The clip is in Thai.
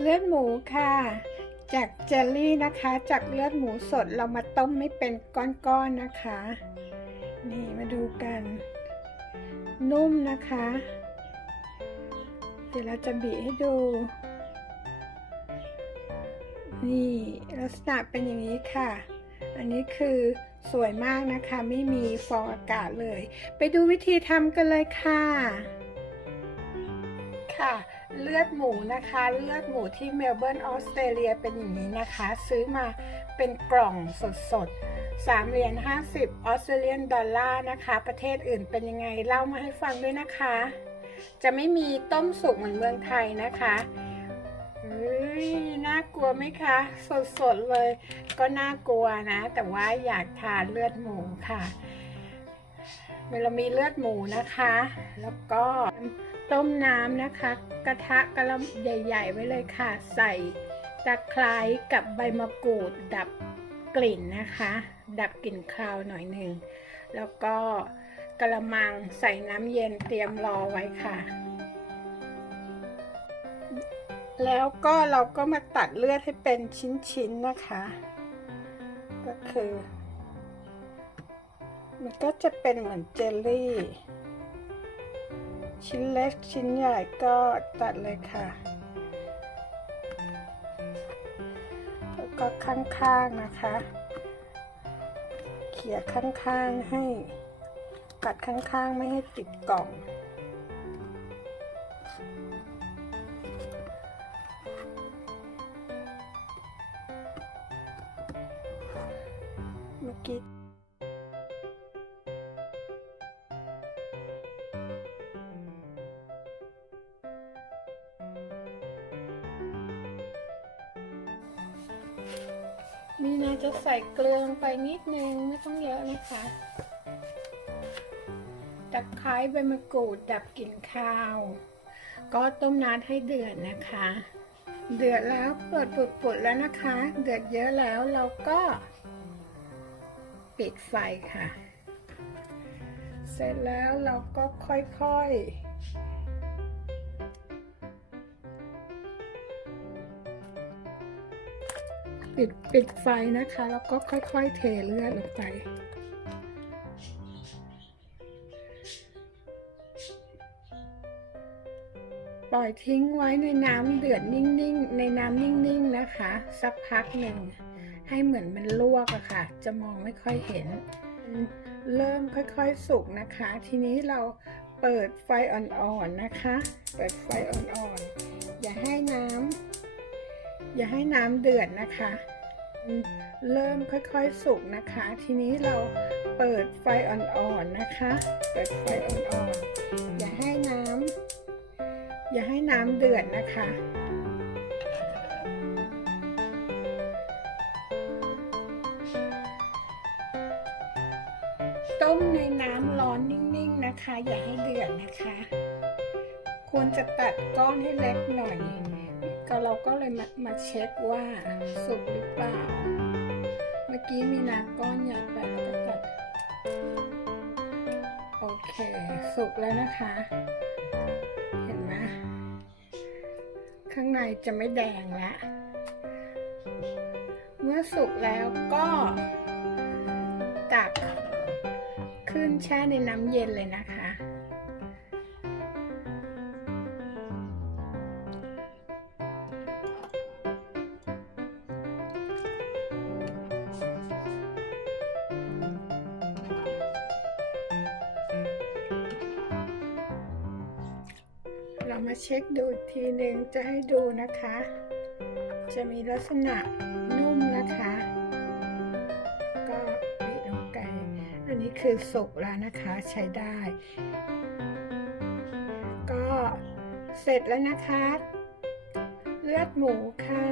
เลือดหมูค่ะ จากเจลลี่นะคะ จากเลือดหมูสดเรามาต้มไม่เป็นก้อนๆนะคะ นี่มาดูกัน นุ่มนะคะ เดี๋ยวเราจะบีให้ดู นี่ลักษณะเป็นอย่างนี้ค่ะ อันนี้คือสวยมากนะคะ ไม่มีฟองอากาศเลย ไปดูวิธีทำกันเลยค่ะ ค่ะ เลือดหมูนะคะ เลือดหมูที่เมลเบิร์นออสเตรเลียเป็นอย่างนี้นะคะ ซื้อมาเป็นกล่องสดๆ3เหรียญ50ออสเตรเลียนดอลลาร์นะคะ ประเทศอื่นเป็นยังไงเล่ามาให้ฟังด้วยนะคะ จะไม่มีต้มสุกเหมือนเมืองไทยนะคะเฮ้ยน่ากลัวไหมคะ สดๆเลย ก็น่ากลัวนะ แต่ว่าอยากทานเลือดหมูค่ะ เรามีเลือดหมูนะคะ แล้วก็ต้มน้ำนะคะ กระทะกระใหญ่ ๆ ไว้เลยค่ะ ใส่ตะไคร้กับใบมะกรูดดับกลิ่นนะคะ ดับกลิ่นคาวหน่อยหนึ่ง แล้วก็กระมังใส่น้ำเย็นเตรียมรอไว้ค่ะ แล้วก็เราก็มาตัดเลือดให้เป็นชิ้นๆนะคะ ก็คือ มันก็จะเป็นเหมือนเจลลี่ ชิ้นเล็กชิ้นใหญ่ก็ตัดเลยค่ะ แล้วก็ข้างๆนะคะ เขี่ยข้างๆให้ กัดข้างๆไม่ให้ติดกล่องเมื่อกี้ มีนาจะใส่เกลือลงไปนิดนึงไม่ต้องเยอะนะคะตะไคร้ใบมะกรูดดับกลิ่นข้าว ก็ต้มน้ำให้เดือดนะคะ เดือดแล้วเปิดปุดๆแล้วนะคะ เดือดเยอะแล้วเราก็ปิดไฟค่ะ เสร็จแล้วเราก็ค่อยๆ ปิดปิดไฟนะคะ แล้วก็ค่อยๆเทเลือดลงไป ปล่อยทิ้งไว้ในน้ำเดือดนิ่งๆ ในน้ำนิ่งๆนะคะ สักพักหนึ่ง ให้เหมือนมันลวกอะค่ะ จะมองไม่ค่อยเห็น เริ่มค่อยๆสุกนะคะ ทีนี้เราเปิดไฟอ่อนๆนะคะ เปิดไฟอ่อนๆ อย่าให้น้ำ อย่าให้น้ำเดือดนะคะ เริ่มค่อยๆสุกนะคะ ทีนี้เราเปิดไฟอ่อนๆนะคะ เปิดไฟอ่อนๆอย่าให้น้ำอย่าให้น้ำเดือดนะคะต้มในน้ำร้อนนิ่งๆนะคะ อย่าให้เดือดนะคะ ควรจะตัดก้อนให้เล็กหน่อย ก็เราก็เลยมามาเช็คว่าสุกหรือเปล่า เมื่อกี้มีน้ำก้อนใหญ่ไปแล้วก็ตัดโอเค สุกแล้วนะคะ เห็นไหมข้างในจะไม่แดงแล้วเมื่อสุกแล้วก็ตักขึ้นแช่ในน้ำเย็นเลยนะคะ เรามาเช็คดูอีกทีหนึ่งจะให้ดูนะคะ จะมีลักษณะนุ่มนะคะ ก็ปิดลงไก่อันนี้คือสุกแล้วนะคะใช้ได้ ก็เสร็จแล้วนะคะ เลือดหมูค่ะ